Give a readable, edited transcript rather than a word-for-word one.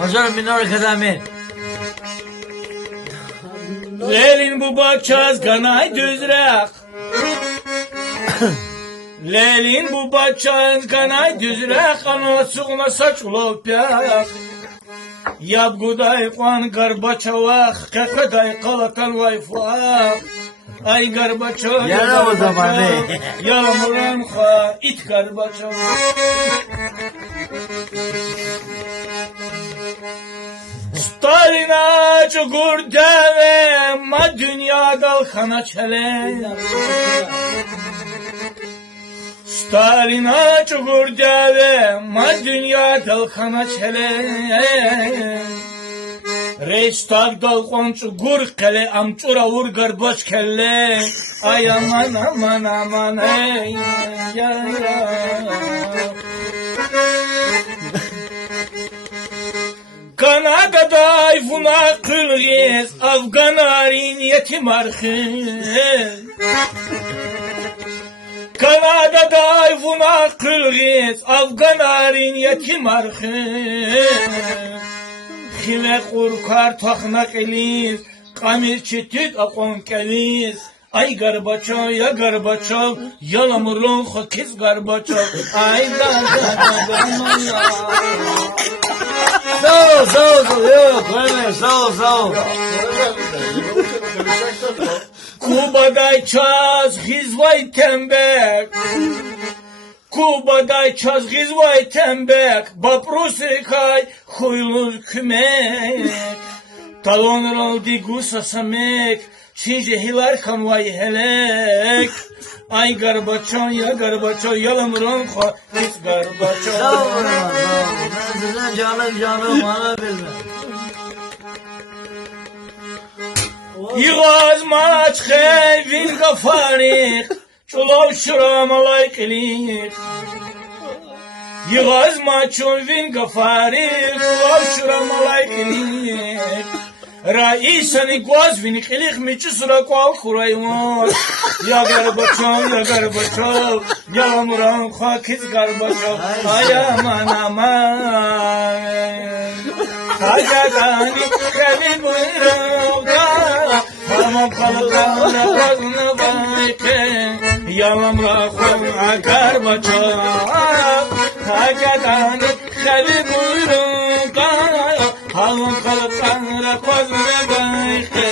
Hocam minor kadami. Lelin bu bakçaz kanay düzrak. Lelin bu bakçaz kanay düzrak. Anasıqna saçlı pyak. Yabguday qan garbaçavaq. Qaqaday qalatan vayfaq. Ay garbaçav. Yara o zaman ne? Yalamuran xa it garbaçav. Stalina çukur deve ma dünya dalxana çele. Stalina çukur deve ma dünya dalxana çele. Reistak dalxon çukur kele amçura vur garbaç kelle. Ay aman aman aman ey ya ya. Kanada'da ayfuna kılgız, Afganarin yetim arxız. Kanada'da ayfuna kılgız, Afganarin yetim arxız. Xile kurkar taxnak eliz, Qamir çetit aqon keliz. Ay Gorbaçov, ya Gorbaçov, yalamurun xokiz Gorbaçov. Ay da da da da. Sağ ol, yok, öyle, sağ ol. Kubaday çaz, hizvay tembek. Kubaday çaz, hizvay tembek. Baprusi kay, huylu kümek. Talon roldi gusa samek. Çince hilar kanvay helek. Ay Gorbaçov, ya Gorbaçov, yalamurun xokiz Gorbaçov. Sağ ol, ben size canım, bana bilme. Yığaz maç xeyvin qafarik, Çulav şuram alay qilik. Yığaz maçun vin qafarik, Çulav şuram alay qilik. Raisani gwaz vin qilik, Miçi sıra qal xurayman. Ya Gorbaçov, ya Gorbaçov, Yalamuran xokiz Gorbaçov. Ay aman aman. Hacadani kevin buyruğum. Tamam kalıklarına bazını bayke. Yalamra xona Gorbaçov. Hacadani kevin buyruğum. Tamam kalıklarına bazını bayke.